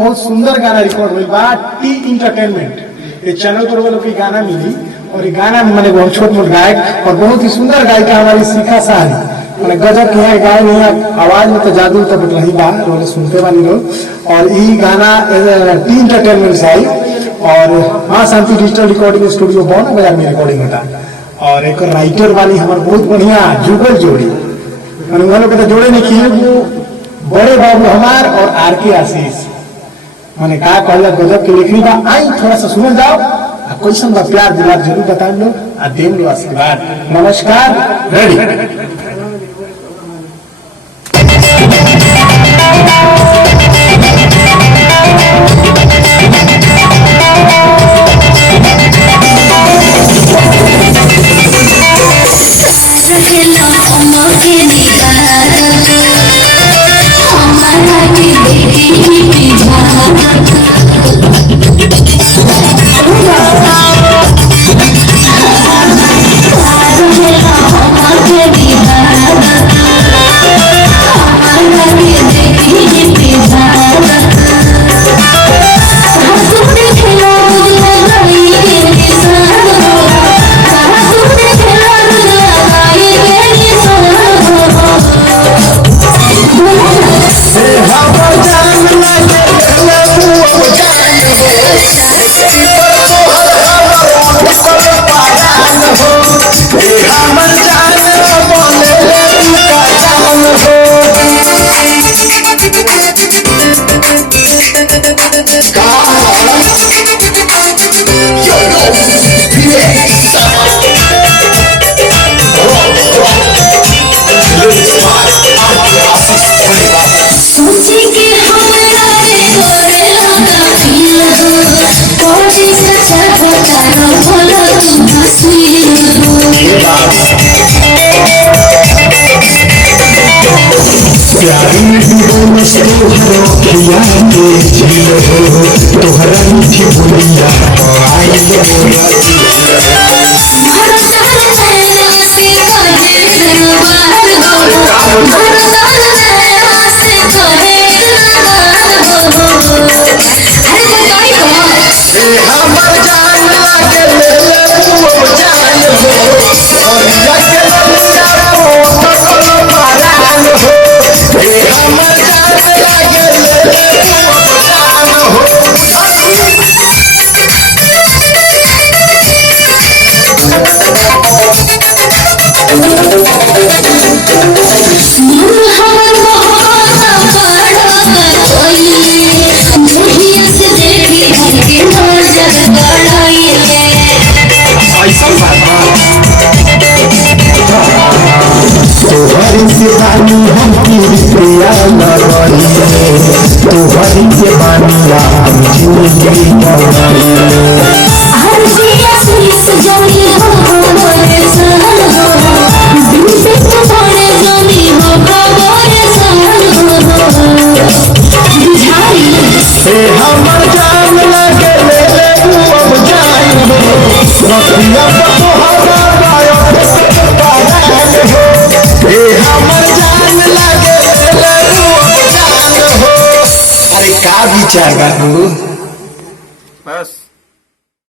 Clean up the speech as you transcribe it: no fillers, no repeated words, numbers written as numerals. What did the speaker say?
बहुत सुंदर गाना रिकॉर्ड हुई बा टी इंटरटेनमेंट ये चैनल पर वालों की गाना मिली और ये गाना में मैंने बहुत छोट मोट गायक और बहुत ही सुंदर गायिका हमारी शिखा साहनी मैंने गजब की है गाय नहीं आवाज में तो जादू तो नहीं बा रोज सुनते बानी लोग और ये गाना टी इंटरटेनमेंट से आई और माँ शांति डिजिटल रिकॉर्डिंग स्टूडियो बौना बाजार में रिकॉर्डिंग होता और एक राइटर वाली हमारे बहुत बढ़िया जुगल जोड़ी उन्होंने कहते जोड़े नहीं किए वो बड़े बाबू हमार और आर के आशीष मैंने कहा कहला गजब की लिखनी बा आई थोड़ा सा सुन जाओ क्वेश्चन का प्यार दिलार जरूर बता लो देव लो आशीर्वाद नमस्कार रेडी तोहरा मीठी बोलिया तोहरी से बानी हम प्रिया तोहरी से बानी हम हमर जान लगे अरे का विचार बाबू